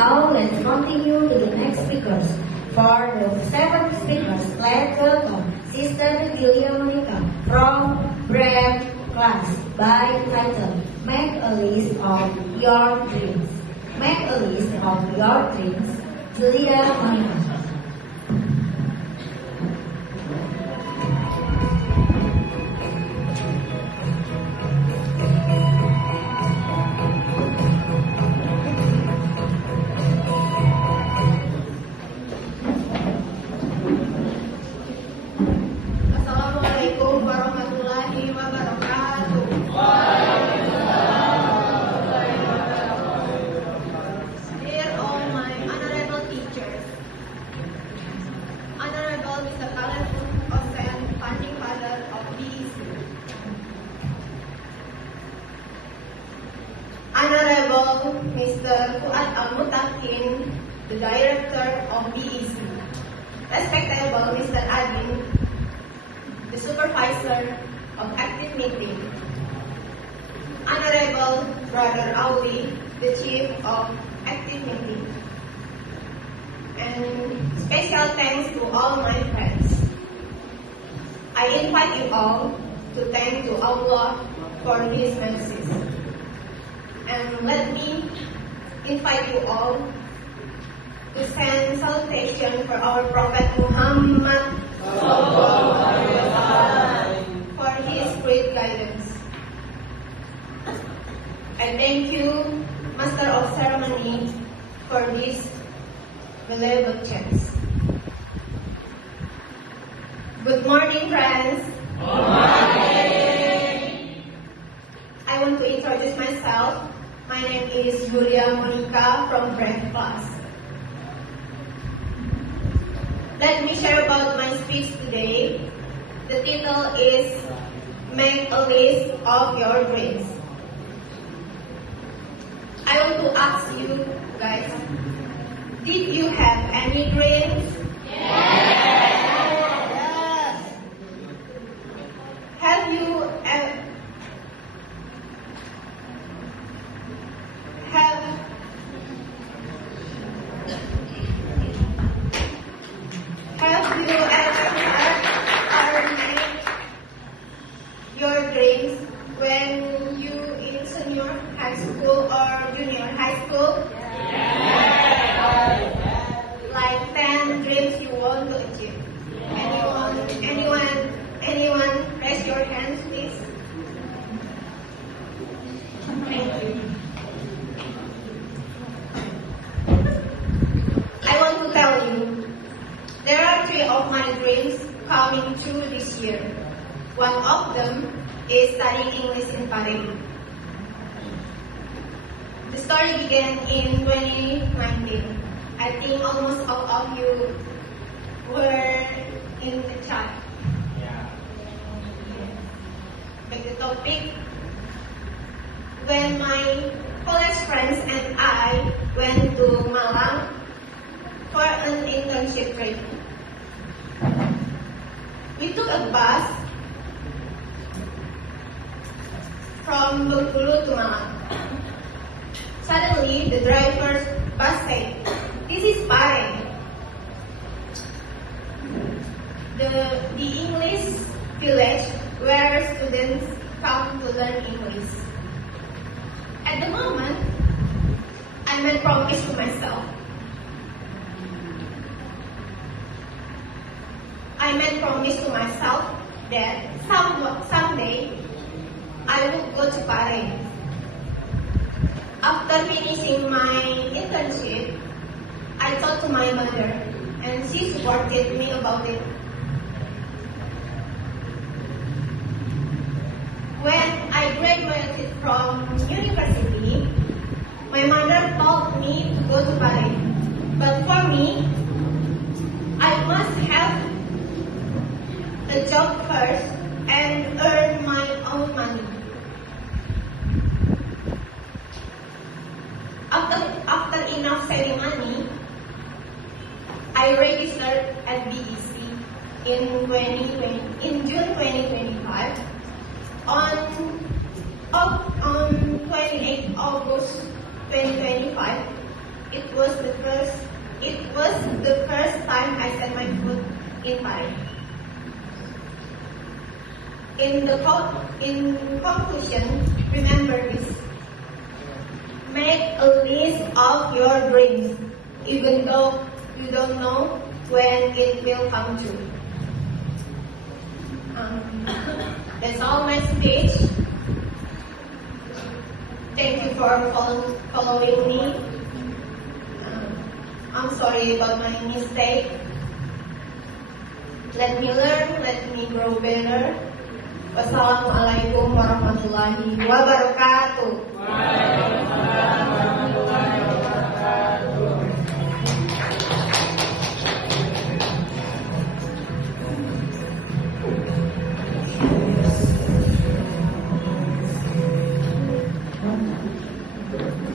Now let's continue to the next speakers. For the seventh speakers, let's welcome Sister Julia Monica from Brand Class by title Make a List of Your Dreams. Make a list of your dreams. Julia Monica. Assalamualaikum warahmatullahi wabarakatuh. Dear all my honorable teachers, Honorable Mr. Khaled Hussein, founding father of BEC, Honorable Mr. Fuad Al-Mutakin, the director of BEC, respectable Mr. Adin, the supervisor of active meeting, Honorable Brother Auli, the chief of active meeting, and special thanks to all my friends. I invite you all to thank to Allah for His mercies. And let me invite you all to send salutation for our Prophet Muhammad for his great guidance. I thank you, Master of Ceremony, for this valuable chance. Good morning, friends. Good morning. I want to introduce myself. My name is Julia Monica from Brand Class. Let me share about my speech today. The title is Make a List of Your Dreams. I want to ask you guys, did you have any dreams? Yes. Have you ever made your dreams when you in senior high school or junior high school? Yes. Like 10 dreams you want to achieve. Anyone, raise your hands, please. Thank you. I want to tell you, there are 3 of my dreams coming true this year. One of them is studying English in Paris. The story began in 2019. I think almost all of you were in the chat. Back to the topic. When my college friends and I went to Malang for an internship trip, we took a bus from Bengkulu to Malang. Suddenly, the driver's bus said, "This is Pare, the English village where students come to learn English." At the moment, I made promise to myself. I made promise to myself that someday I would go to Paris. After finishing my internship, I talked to my mother and she supported me about it. When I graduated from university, my mother told me to go to Paris. But for me, I must have a job first and earn my own money. After enough saving money, I registered at BEC in June 2025. On 28 August 2025, It was the first time I set my foot in Paris. In conclusion, remember this. Make a list of your dreams, even though you don't know when it will come true. That's all my speech. Thank you for following me. I'm sorry about my mistake. Let me learn, let me grow better. Wassalamualaikum warahmatullahi wabarakatuh.